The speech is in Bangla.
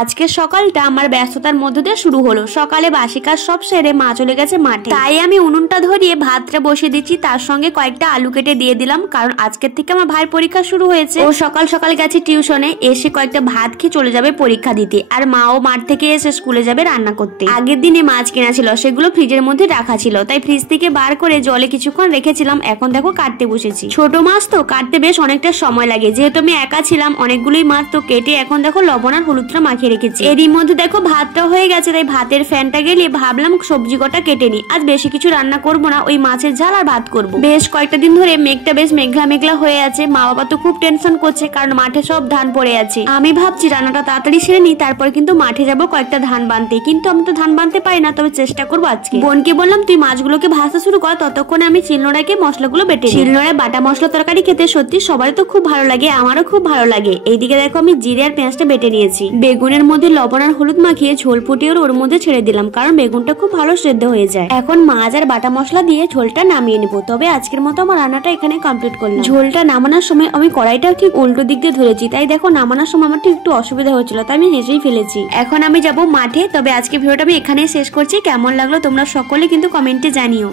আজকের সকালটা আমার ব্যস্ততার মধ্য দিয়ে শুরু হলো। সকালে বাসি কাজ সব সেরে মা চলে গেছে মাঠে, তাই আমি উনুনটা ধরিয়ে ভাতটা বসিয়ে দিচ্ছি, তার সঙ্গে কয়েকটা আলু কেটে দিয়ে দিলাম, কারণ আজকের থেকে আমার ভাইয়ের পরীক্ষা শুরু হয়েছে। ও সকাল সকাল গেছে টিউশনে, এসে কয়েকটা ভাত খেয়ে চলে যাবে পরীক্ষা দিতে, আর মাও মাঠ থেকে এসে স্কুলে যাবে রান্না করতে। আগের দিনে মাছ কেনা ছিল, সেগুলো ফ্রিজের মধ্যে রাখা ছিল, তাই ফ্রিজ থেকে বার করে জলে কিছুক্ষণ রেখেছিলাম। এখন দেখো কাটতে বসেছি। ছোট মাছ তো কাটতে বেশ অনেকটা সময় লাগে, যেহেতু আমি একা ছিলাম অনেকগুলোই মাছ তো কেটে এখন দেখো লবণ আর হলুদটা মাখিয়ে রেখেছি। এরই মধ্যে দেখো ভাতটা হয়ে গেছে, তাই ভাতের ফ্যানটা গেলে ভাবলাম সবজি কটা কেটে নি। আজ বেশি কিছু রান্না করবো না, ওই মাছের ঝাল আর ভাত করবো। বেশ কয়েকটা দিন ধরে মেঘটা বেশ মেঘলা মেঘলা হয়ে আছে। মা বাবা তো খুব টেনশন করছে, কারণ মাঠে সব ধান পড়ে আছে। আমি ভাবছি রান্নাটা তাড়াতাড়ি সেরে নি, তারপর কিন্তু মাঠে যাবো কয়েকটা ধান বানতে। কিন্তু আমি তো ধান বানতে পারি না, তবে চেষ্টা করবো আজকে। বোনকে বললাম তুই মাছগুলোকে ভাজতে শুরু কর, ততক্ষণে আমি শিলনোড়াকে মশলাগুলো বেটে। শিলনোড়ায় বাটা মশলা তরকারি খেতে সত্যি সবারই তো খুব ভালো লাগে, আমারও খুব ভালো লাগে। এইদিকে দেখো আমি জিরে আর পেঁয়াজটা বেটে নিয়েছি। বেগুনের মধ্যে লবণ আর হলুদ মাখিয়ে ঝোল ফুটিয়ে ওর মধ্যে ছেড়ে দিলাম, কারণ বেগুনটা খুব ভালো সেদ্ধ হয়ে যায়। এখন মাছ আর বাটা মশলা দিয়ে ঝোলটা নামিয়ে নেবো। তবে আজকের মতো আমার রান্নাটা এখানে কমপ্লিট করলাম। ঝোলটা নামানোর সময় আমি কড়াইটা ঠিক উল্টো দিক দিয়ে ধরেছি, তাই দেখো নামানোর সময় আমার একটু অসুবিধা হচ্ছিল, তাই আমি হেসেই ফেলেছি। এখন আমি যাব মাঠে। তবে আজকে ভিডিওটা আমি এখানেই শেষ করছি। কেমন লাগলো তোমরা সকলে কিন্তু কমেন্টে জানিও।